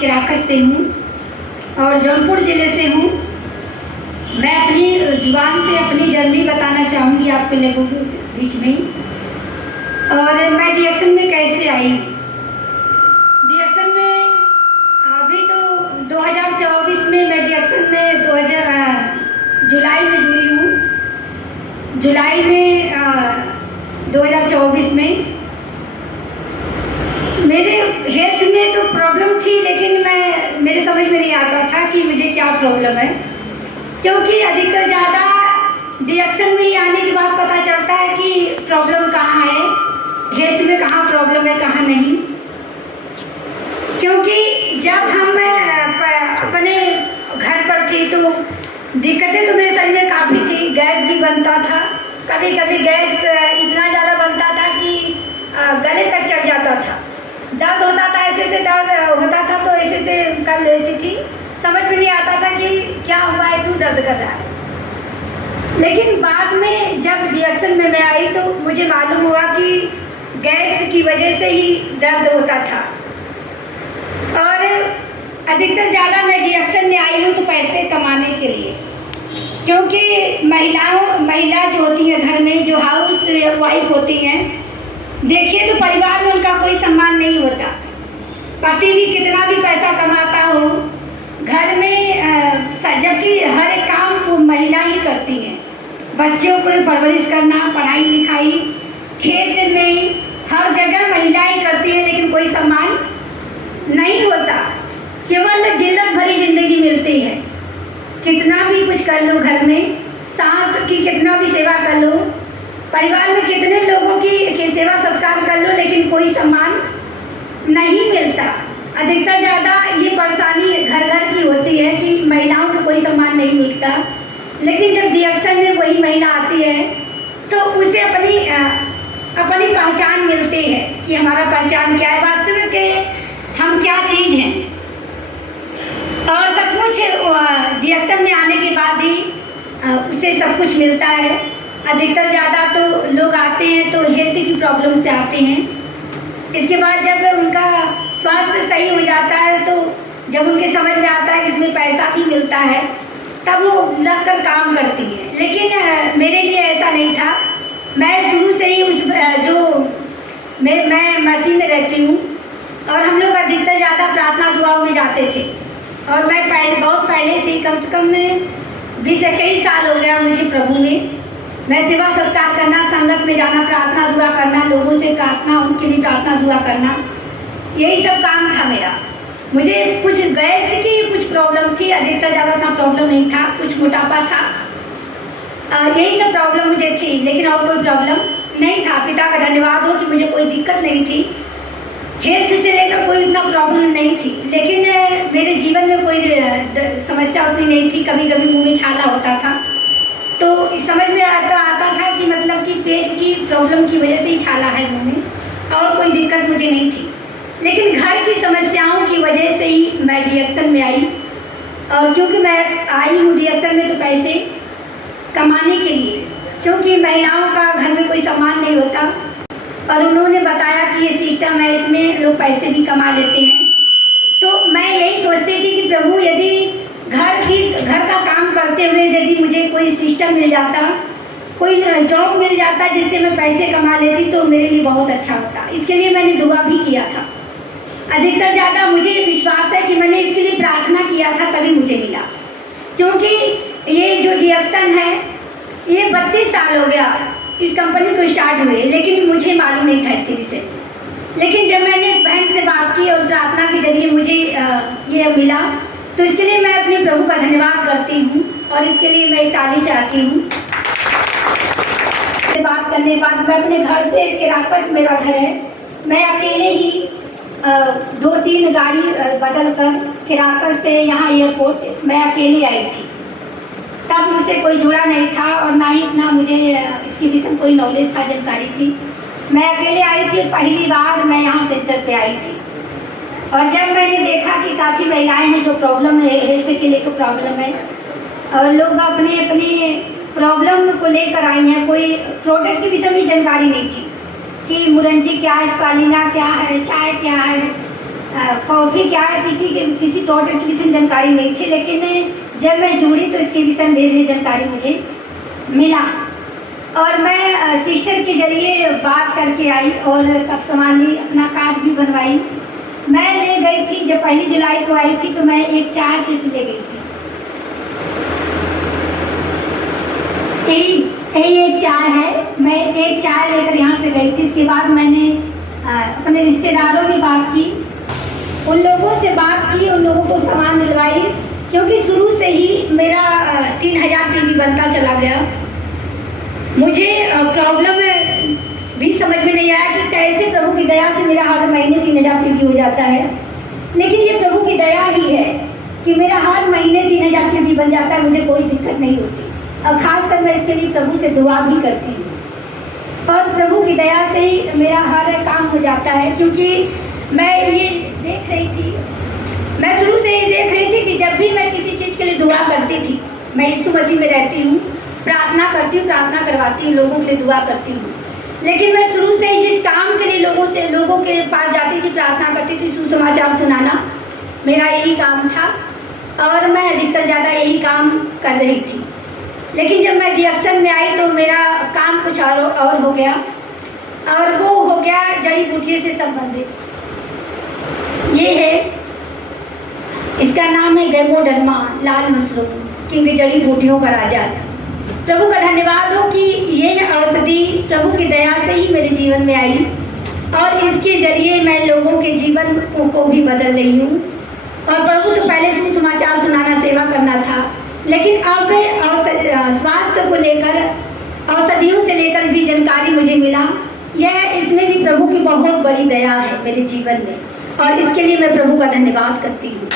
किराकत से हूँ और जौनपुर ज़िले से हूँ। मैं अपनी जुबान से अपनी जर्नी बताना चाहूँगी आपके लोगों के बीच में। और मैं डीएक्शन में कैसे आई। डीएक्शन में अभी तो 2024 में मैं डीएक्शन में जुलाई में जुड़ी हूँ। जुलाई में 2024 में मेरे हेल्थ में तो प्रॉब्लम थी, लेकिन मेरे समझ में नहीं आता था कि मुझे क्या प्रॉब्लम है, क्योंकि अधिकतर ज़्यादा डीएक्शन में ही आने के बाद पता चलता है कि प्रॉब्लम कहाँ है, हेल्थ में कहाँ प्रॉब्लम है कहाँ नहीं। क्योंकि जब हम अपने घर पर थी तो दिक्कतें तो मेरे शरीर में काफ़ी थी। गैस भी बनता था, कभी कभी गैस इतना ज़्यादा बनता था कि गले तक चढ़ जाता था। दर्द होता था, ऐसे से दर्द होता था तो ऐसे से कर लेती थी। समझ में नहीं आता था कि क्या हुआ है, क्यों दर्द कर रहा है। लेकिन बाद में जब डीएक्शन में मैं आई तो मुझे मालूम हुआ कि गैस की वजह से ही दर्द होता था। और अधिकतर ज़्यादा मैं डीएक्शन में आई हूँ तो पैसे कमाने के लिए, क्योंकि महिला जो होती हैं घर में, जो हाउस वाइफ होती हैं, देखिए तो परिवार में उनका कोई सम्मान नहीं होता। पति भी कितना भी पैसा कमाता हो घर में, जबकि हर एक काम को महिला ही करती है। बच्चों को परवरिश करना, पढ़ाई लिखाई, खेत में, हर जगह महिलाएं करती हैं, लेकिन कोई सम्मान नहीं होता। केवल जिल्लत भरी जिंदगी मिलती है। कितना भी कुछ कर लो घर में, सास की कितना भी सेवा कर लो, परिवार में कितने लोगों की सेवा सत्कार कर लो, लेकिन कोई सम्मान नहीं मिलता। अधिकतर ज़्यादा ये परेशानी घर घर की होती है कि महिलाओं को कोई सम्मान नहीं मिलता। लेकिन जब डीएक्शन में वही महिला आती है तो उसे अपनी पहचान मिलती है कि हमारा पहचान क्या है, वास्तविक के हम क्या चीज़ हैं। और सचमुच डीएक्शन में आने के बाद ही उसे सब कुछ मिलता है। अधिकतर ज़्यादा तो लोग आते हैं तो हेल्थ की प्रॉब्लम से आते हैं। इसके बाद जब उनका स्वास्थ्य सही हो जाता है तो जब उनके समझ में आता है कि इसमें पैसा भी मिलता है, तब वो लग कर काम करती है। लेकिन मेरे लिए ऐसा नहीं था। मैं शुरू से ही मैं मसीह में रहती हूँ और हम लोग अधिकतर ज़्यादा प्रार्थना दुआओं में जाते थे। और मैं बहुत पहले से, कम से कम 20-21 साल हो गया मुझे प्रभु में। मैं सेवा सत्कार करना, संगत में जाना, प्रार्थना दुआ करना, लोगों से प्रार्थना, उनके लिए प्रार्थना दुआ करना, यही सब काम था मेरा। मुझे कुछ गैस की कुछ प्रॉब्लम थी, अधिकतर ज़्यादा उतना प्रॉब्लम नहीं था, कुछ मोटापा था, यही सब प्रॉब्लम मुझे थी, लेकिन और कोई प्रॉब्लम नहीं था। पिता का धन्यवाद हो कि मुझे कोई दिक्कत नहीं थी, हेल्थ से लेकर कोई इतना प्रॉब्लम नहीं थी। लेकिन मेरे जीवन में कोई समस्या उतनी नहीं थी। कभी कभी मुँह में छाला होता था तो समझ में आता था कि मतलब कि पेट की प्रॉब्लम की वजह से ही छाला है मुँह में, और कोई दिक्कत मुझे नहीं थी। लेकिन घर की समस्याओं की वजह से ही मैं डीएक्शन में आई। और क्योंकि मैं आई हूँ डीएक्शन में तो पैसे कमाने के लिए, क्योंकि महिलाओं का घर में कोई सम्मान नहीं होता। और उन्होंने बताया कि ये सिस्टम है, इसमें लोग पैसे भी कमा लेते हैं। तो मैं यही सोचती थी कि प्रभु, यदि घर का काम करते हुए यदि मुझे कोई सिस्टम मिल जाता, कोई जॉब मिल जाता जिससे मैं पैसे कमा लेती, तो मेरे लिए बहुत अच्छा होता। इसके लिए मैंने दुआ भी किया था। अधिकतर ज़्यादा मुझे विश्वास है कि मैंने इसके लिए प्रार्थना किया था, तभी मुझे मिला। क्योंकि ये जो डीएक्शन है, ये 32 साल हो गया इस कंपनी को स्टार्ट हुए, लेकिन मुझे मालूम नहीं था इसके विषय। लेकिन जब मैंने इस बैंक से बात की और प्रार्थना के जरिए मुझे ये मिला, तो इसके लिए मैं अपने प्रभु का धन्यवाद करती हूँ और इसके लिए मैं एक ताली चाहती हूँ। बात करने के बाद मैं अपने घर से, किराकत मेरा घर है, मैं अकेले ही 2-3 गाड़ी बदल कर किराकत से यहाँ एयरपोर्ट मैं अकेले आई थी। तब मुझसे कोई जुड़ा नहीं था और ना ही इतना मुझे इसके विषय कोई नॉलेज था, जानकारी थी। मैं अकेले आई थी, पहली बार मैं यहाँ सेंटर पे आई थी। और जब मैंने देखा कि काफ़ी महिलाएं हैं जो प्रॉब्लम है, हेल्थ के लेकर प्रॉब्लम है, और लोग अपने अपने प्रॉब्लम को लेकर आई हैं। कोई प्रोडक्ट के विषय में जानकारी नहीं थी कि मुरंजी क्या है, स्पालिना क्या है, चाय क्या है, कॉफ़ी क्या है, किसी प्रोडक्ट की विषय जानकारी नहीं थी, लेकिन जब मैं जुड़ी तो इसके विषय में धीरे धीरे जानकारी मुझे मिला और मैं सिस्टर के ज़रिए बात करके आई और सब सामान ली, अपना कार्ड भी बनवाई। मैं ले गई थी, जब 1 जुलाई को आई थी तो मैं एक चाय किट ले गई थी। यही एक चाय है, मैं एक चाय लेकर यहाँ से गई थी। इसके बाद मैंने अपने रिश्तेदारों में बात की, उन लोगों से बात की, उन लोगों को सामान दिलवाई, क्योंकि शुरू से ही मेरा 3000 टीवी बनता चला गया। मुझे प्रॉब्लम भी समझ में नहीं आया कि कैसे प्रभु की दया से मेरा हर महीने 3000 टीवी हो जाता है, लेकिन ये प्रभु की दया ही है कि मेरा हर महीने 3000 टीवी बन जाता है, मुझे कोई दिक्कत नहीं होती। और ख़ासकर मैं इसके लिए प्रभु से दुआ भी करती हूँ और प्रभु की दया से ही मेरा हर काम हो जाता है। क्योंकि मैं ये देख रही थी, मैं शुरू से ये देख रही थी कि जब भी मैं किसी चीज़ के लिए दुआ करती थी, मैं यीशु मसीह में रहती हूँ, प्रार्थना करती हूँ, प्रार्थना करवाती हूँ, लोगों के लिए दुआ करती हूँ, लेकिन मैं शुरू से ही जिस काम के लिए लोगों के पास जाती थी, प्रार्थना करती थी, सुसमाचार सुनाना मेरा यही काम था और मैं अधिकतर ज़्यादा यही काम कर रही थी। लेकिन जब मैं डिएक्शन में आई तो मेरा काम कुछ और हो गया और वो हो गया जड़ी बूटियों से संबंधित। ये है, इसका नाम है गैमोडर्मा, लाल मशरूम, क्योंकि जड़ी बूटियों का राजा है। प्रभु का धन्यवाद हो कि ये औषधि प्रभु की दया से ही मेरे जीवन में आई और इसके ज़रिए मैं लोगों के जीवन को भी बदल रही हूँ। और प्रभु तो पहले सुसमाचार सुनाना, सेवा करना था, लेकिन अब स्वास्थ्य को लेकर, औषधियों से लेकर भी जानकारी मुझे मिला। इसमें भी प्रभु की बहुत बड़ी दया है मेरे जीवन में और इसके लिए मैं प्रभु का धन्यवाद करती हूँ।